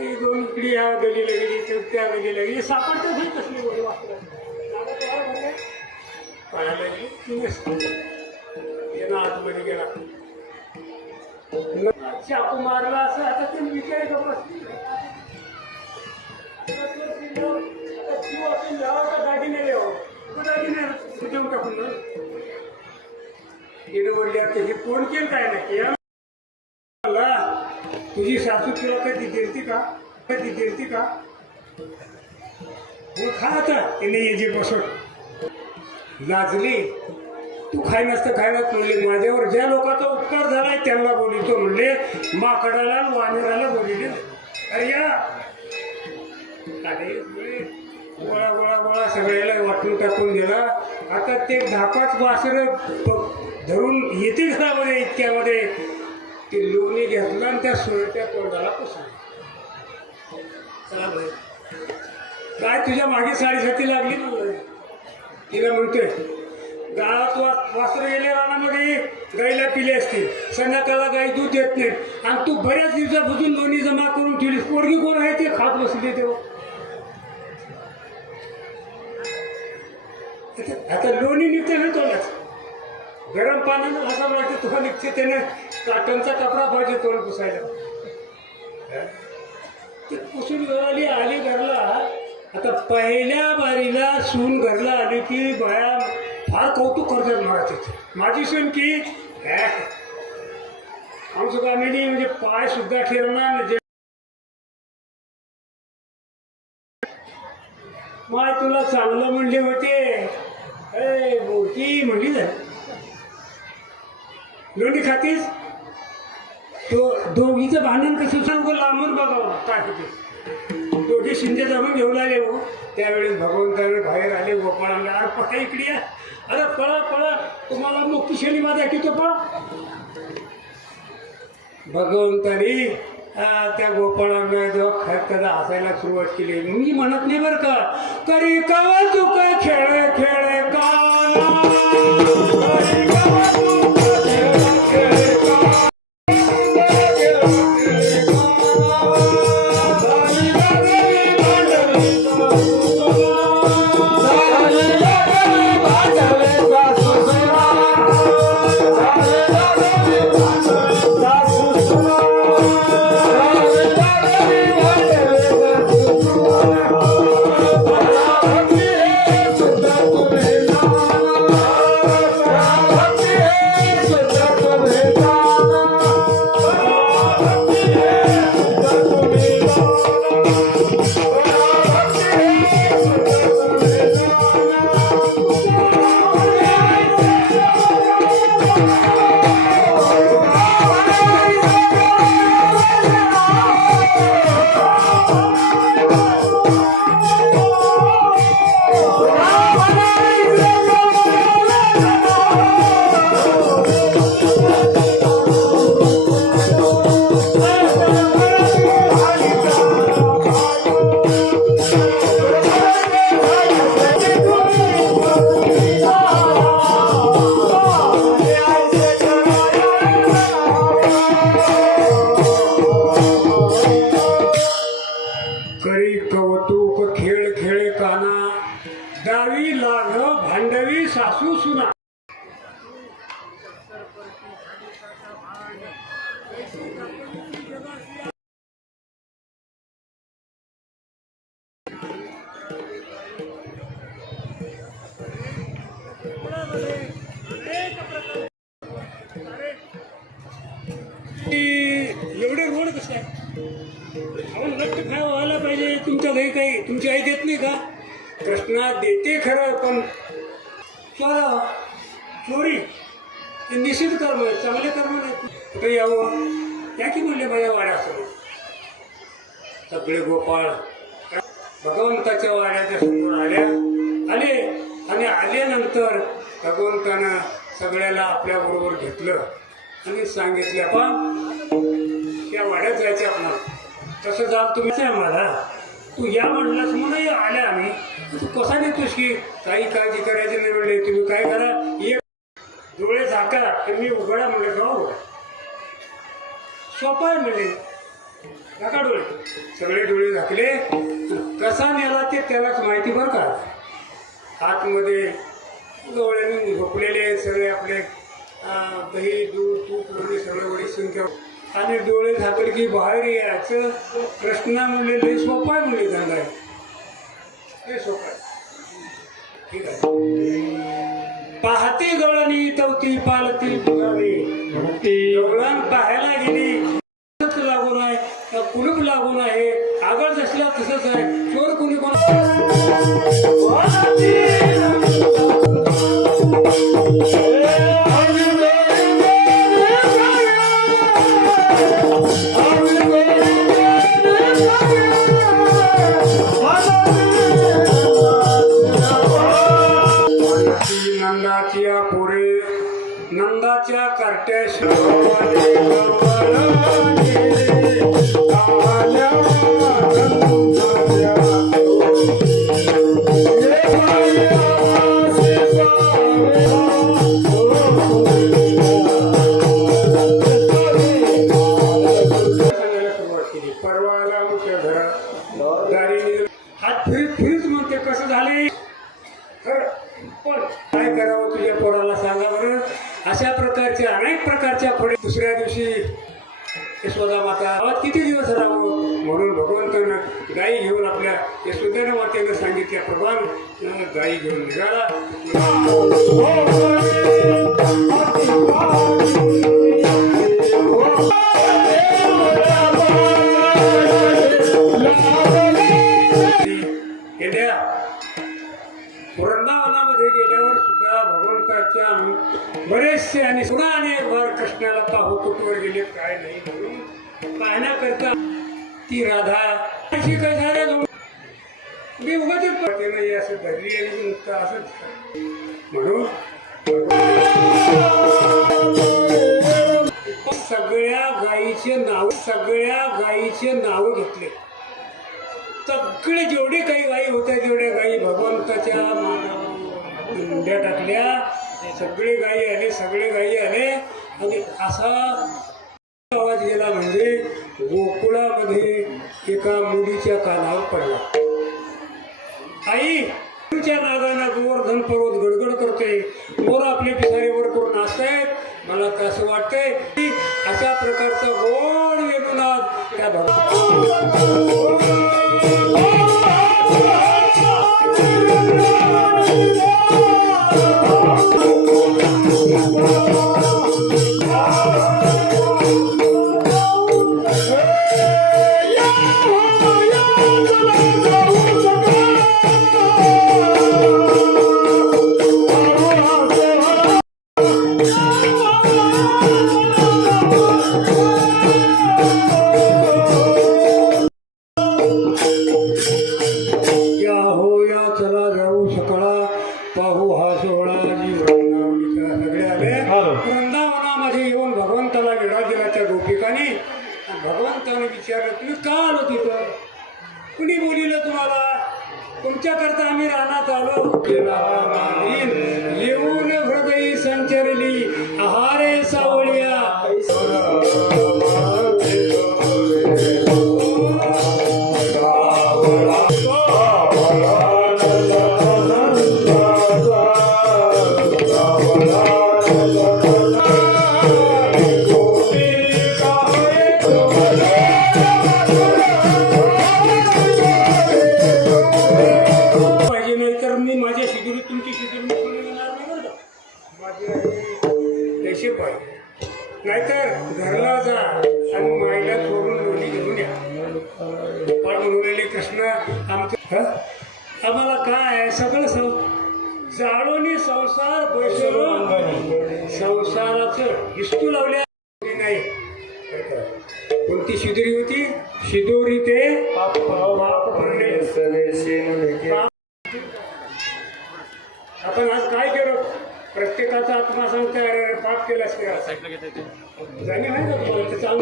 ही दोन इकडे ह्या गलीला गेली तर त्या गलीला गेली सापडतं नाही कसली गोडी म्हणजे? पाहायला गेली आतमध्ये गेला. चाकू मारला असं आता ते विचार का दागिने लिहावं दागिने देऊन टाकून ना इकडे हे कोण केलं काय नाही? सासू तुला कधी देते का? कधी देते का? मग खा आता तिने ये जे लाजली. तू खाय नसतं खायला म्हणले माझ्यावर ज्या लोकांचा उपकार झालाय त्यांना बोलितो म्हणले माकडाला वानराला बोलिले. अरे या. गोळा गोळा गोळा सगळ्याला वाटून टाकून दिला. आता ते धापाच वासर धरून येते घरामध्ये इतक्यामध्ये? ते लोणी घेतला आणि त्या सोयच्या तोंडाला पुसला. काय तुझ्या मागे साडेसाती लागली ना तिला म्हणतोय गावात वा वासरं गेले रानामध्ये गाईला पिले असतील. संध्याकाळला गाई दूध देत नाहीत. आणि तू बऱ्याच दिवसापासून लोणी जमा करून ठेवलीस. पोरगी कोण आहे ते खात बसली तेव्हा? आता- आता लोणी निघते ना तोंडाचं गरम पाण्यानं असा वाटतं तुला निघते त्याने काटनचा कपडा पाहिजे तोंड पुसायला. ते पुसून आली आली घरला. आता पहिल्या बारीला सून घरला आली की बाया फार कौतुक करतात मला तिथे माझी सून की आमचं कामिनी म्हणजे पाय सुद्धा ठेवणार म्हणजे माय तुला चांगलं म्हणले होते. ए मोठी म्हणली झाली. लोणी खातीस? तो दोघीचं भांडण कसं सांगू लांबून बघावं? काय दोघे शिंदे जाऊन घेऊन आले हो. त्यावेळेस भगवंताने बाहेर आले गोपाळांना अरे पळा इकडे या. अरे पळा पळा. तुम्हाला मुक्ती शैली माझा तो पळा. भगवंतानी त्या गोपाळांना जेव्हा खर कदा हसायला सुरुवात केली. मी म्हणत नाही बरं का? करी का तू काय खेळ खेळ का मला की सुरू सगळे गोपाळ. भगवंताच्या वाड्याच्या समोर आल्या. आले. आणि आल्यानंतर भगवंतानं सगळ्याला आपल्याबरोबर घेतलं. आणि सांगितलं पण त्या वाड्यात जायचं आपण तसं जाल तुम्ही आहे मला तू या म्हणलास म्हणून आल्या आम्ही. तू कसा नेतोस की? काही काळजी करायची नाही म्हणले. तुम्ही काय करा? एक डोळे झाका. तर मी उघडा म्हणलं का उघडा? सोपं मिळे. नका झाका डोळे सगळे डोळे झाकले. कसा नेला ते त्यालाच माहिती बरं का? आतमध्ये डोळ्यांनी झोपलेले सगळे आपले. दही दूध तूप वगैरे सगळं वडी संख्या आणि डोळे झाकले की बाहेर यायचं. प्रश्न मिळेल लई सोपा आहे धंदा आहे. ते सोपं आहे ठीक आहे. पाहते गवळणी तवती पालती गवळण पाहायला गेली लागून आहे का कुलूप लागून आहे आगळ जसला तसंच आहे चोर कुणी कोण बरेचसे आणि पुन्हा अनेक वार कृष्णाला पाहू कुठवर गेले काय नाही म्हणून पाहण्याकरता ती राधा अशी काय झाल्या मी उगाच पडते नाही असं धरली आणि नुसतं असंच म्हणून सगळ्या गायीचे नाव सगळ्या गायीचे नाव घेतले. सगळे जेवढे काही गायी होत्या तेवढ्या गायी भगवंताच्या मानावर मुंड्या टाकल्या सगळे गायी आले सगळे गायी आले आणि असा आवाज गेला म्हणजे गोकुळामध्ये एका मुलीच्या कानावर पडला. आई तुमच्या नादानं गोवर्धन पर्वत गडगड करते मोर आपले पिसारे वर करून नाचतायत. मला कसं वाटतंय की अशा प्रकारचा गोड वेणुनाद त्या भागात या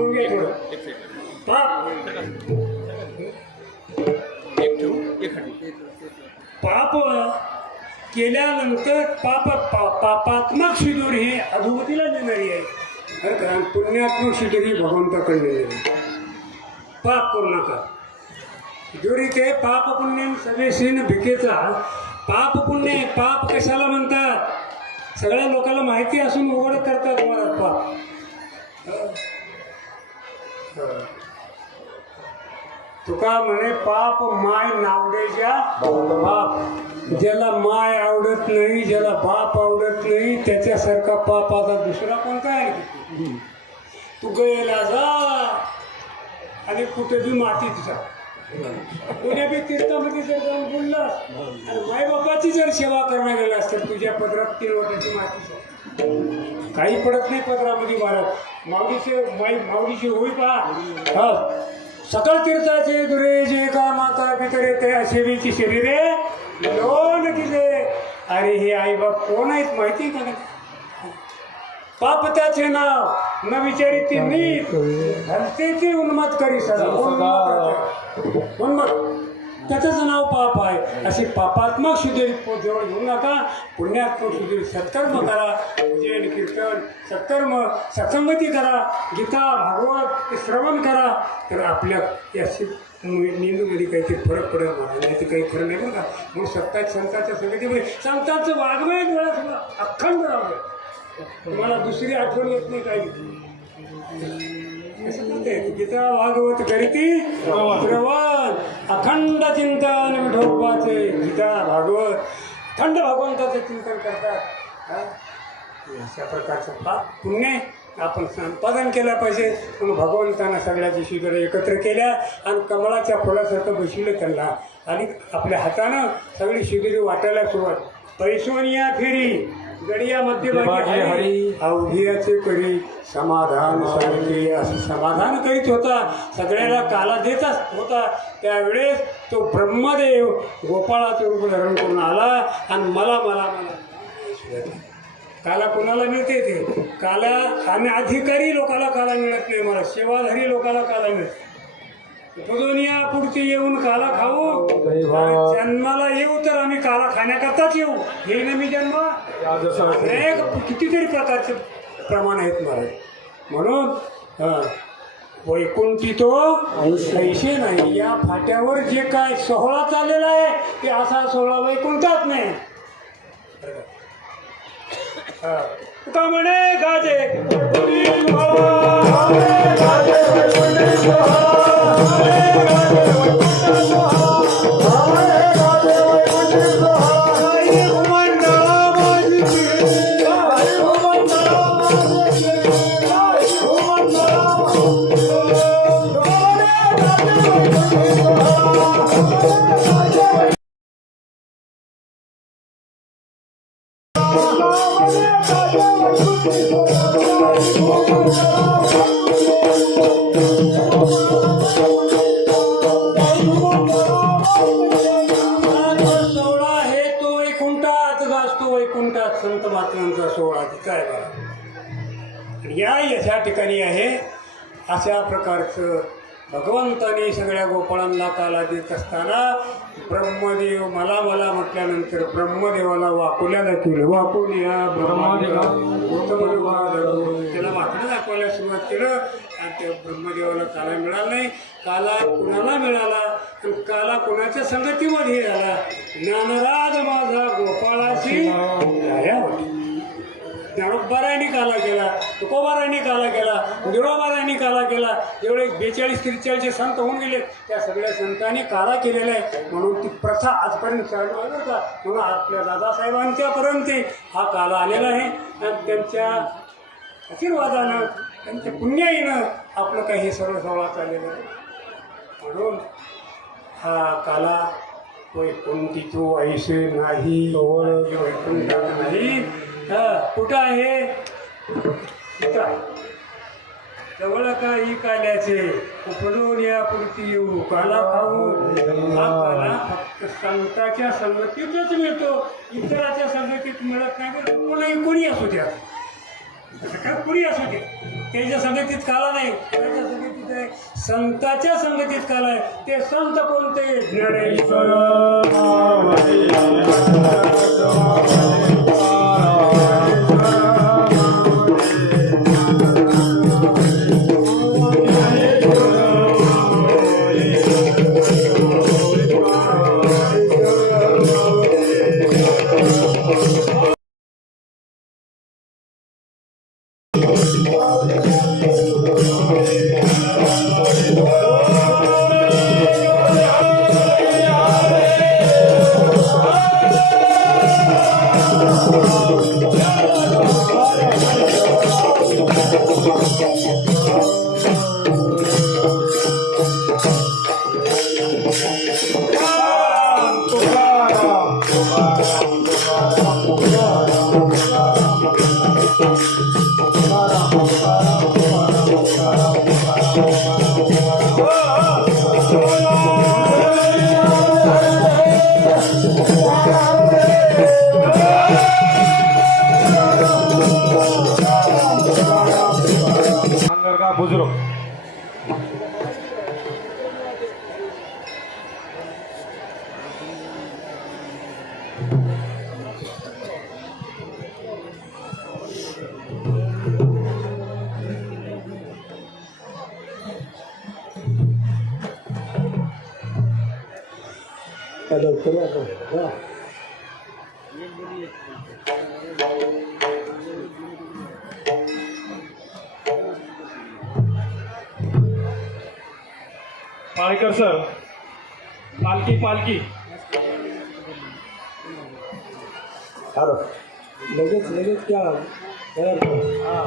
थोडं पाप पाप केल्यानंतर पाप पा- पापात्मक शिदूर ही अधोगतीला देणारी आहे बरं का आणि पुण्यात्मक शिदोरी भगवंताकडे देणारी पाप करू नका जोरी ते पाप पुण्य सवेशीन भिकेचा पाप पुण्य पाप कशाला म्हणतात सगळ्या लोकांना माहिती असून उघड करतात मला पाप तुका म्हणे पाप माय नावडेच्या बाप ज्याला माय आवडत नाही ज्याला बाप आवडत नाही त्याच्यासारखा पाप आता दुसरा कोणता आहे? तू गयला जा आणि कुठे बी मातीत जा कोण्या बी तीर्थामध्ये जर जाऊन बोललास आणि मायबापाची जर सेवा करणं गेला तर तुझ्या पदरात तीन वाटाची मातीच काही पडत नाही पदरामध्ये महाराज माऊलीचे माई माऊलीची होई पहा. सकल तीर्थाचे दुरे जे का माता पितरे त्या सेवेची शरीरे. लोन दिले. अरे हे आई बाप कोण आहेत माहिती का नाही? पाप त्याचे नाव. न विचारी ती नीत. घालते ती उन्मत करी सदा. उन्मत उन्मत त्याचंच नाव पाप आहे. अशी पापात्मक सुधीर जवळ घेऊ नका पुण्यात्मक सुधीर सत्कर्म करा पूजन कीर्तन सत्कर्म सत्संगती करा गीता भागवत हे श्रवण करा तर आपल्या या मेंदूमध्ये काहीतरी फरक पडेल नाही. काही खरं नाही बरं का? म्हणून सत्ता संतांच्या संगतीमध्ये संतांचं वागमय वेळा अखंड राहावं तुम्हाला दुसरी आठवण येत नाही काही. गीता भागवत करीती श्रवण अखंड चिंतन विठोबाचे गीता भागवत अखंड भगवंताचे चिंतन करतात. अशा प्रकारचं पाप पुण्य आपण संपादन केलं पाहिजे. म्हणून भगवंतांना सगळ्याची शिबिरं एकत्र केल्या आणि कमळाच्या फुलासारखं बसविलं त्यांना. आणि आपल्या हातानं सगळी शिबिरी वाटायला सुरुवात. पैसोनिया फेरी. गडिया मध्यभागी हरी. अवघियाचे करी समाधान असं समाधान करीत होता. सगळ्याला काला देतच होता. त्यावेळेस तो ब्रह्मदेव गोपाळाचं रूप धारण करून आला आणि मला मला मला. काला कोणाला मिळते ते? काला आणि अधिकारी लोकाला काला मिळत नाही. मला सेवाधारी लोकाला काला मिळते दुनिया पुढची येऊन काला खाऊ. जन्माला येऊ तर आम्ही काला खाण्याकरताच येऊ. हे ना मी जन्म? अनेक कितीतरी प्रकारचे प्रमाण आहेत महाराज म्हणून वैकुंठी तो पैसे नाही. या फाट्यावर जे काय सोहळा चाललेला आहे ते असा सोहळा वैकुंठात नाही. कमणे तुका म्हणे गाजे अशा प्रकारचं भगवंताने सगळ्या गोपाळांना काला देत असताना ब्रह्मदेव मला मला म्हटल्यानंतर ब्रह्मदेवाला वाकुल्या दाखवलं वाकून या त्याला वाकडं दाखवायला सुरुवात केलं आणि त्या ब्रह्मदेवाला काला मिळाला नाही. काला कुणाला मिळाला? आणि काला कुणाच्या संगतीमध्ये आला? ज्ञानराज माझा गोपाळाशी होती. ज्ञानोबारायांनी काला केला तुकोबारायणी काला केला देवळाबारायांनी काला केला जेवढे बेचाळीस त्रेचाळीसचे संत होऊन गेले त्या सगळ्या संतांनी काला केलेला आहे. म्हणून ती प्रथा आजपर्यंत चालू आहे का. म्हणून आपल्या दादासाहेबांच्यापर्यंत हा काला आलेला आहे. आणि त्यांच्या आशीर्वादानं त्यांच्या पुण्याईनं आपलं काही हे सर्व सोहळा चाललेलं आहे. म्हणून हा काला कोणती तो ऐसे नाही वैकुंठात नाही. कुठं आहे? इथं आहे. जवळ काही काल्याचे? उपडून या पुरती येऊ. काला खाऊन हा काला फक्त संताच्या संगतीतच मिळतो. इतराच्या संगतीत मिळत नाही. बरं. कुणी कोणी असू द्या. काय कुणी असू दे त्याच्या संगतीत काला नाही. त्याच्या संगतीत आहे संताच्या संगतीत काला आहे. ते संत कोणते? Dnyaneshwar. Oh, oh. Palekar sir. पालखी पालखी. लगेच लगेच क्या हा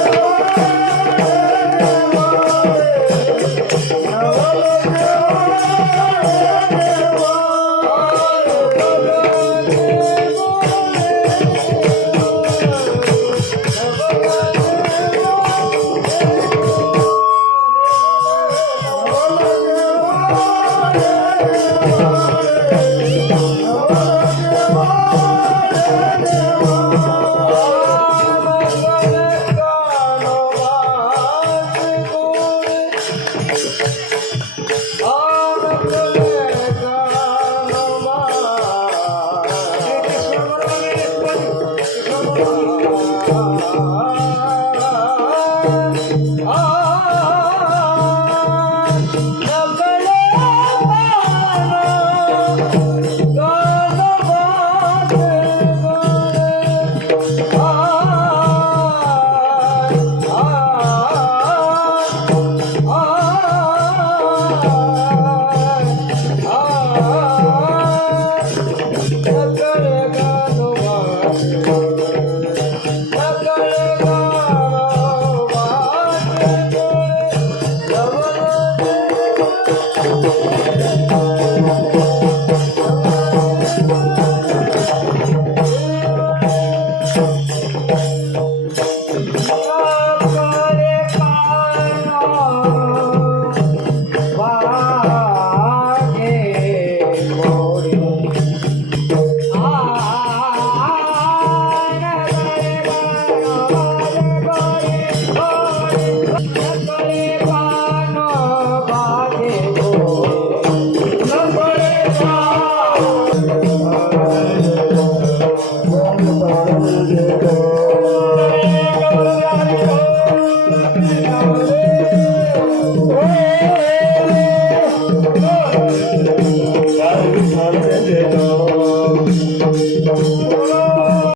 Yeah. Thank.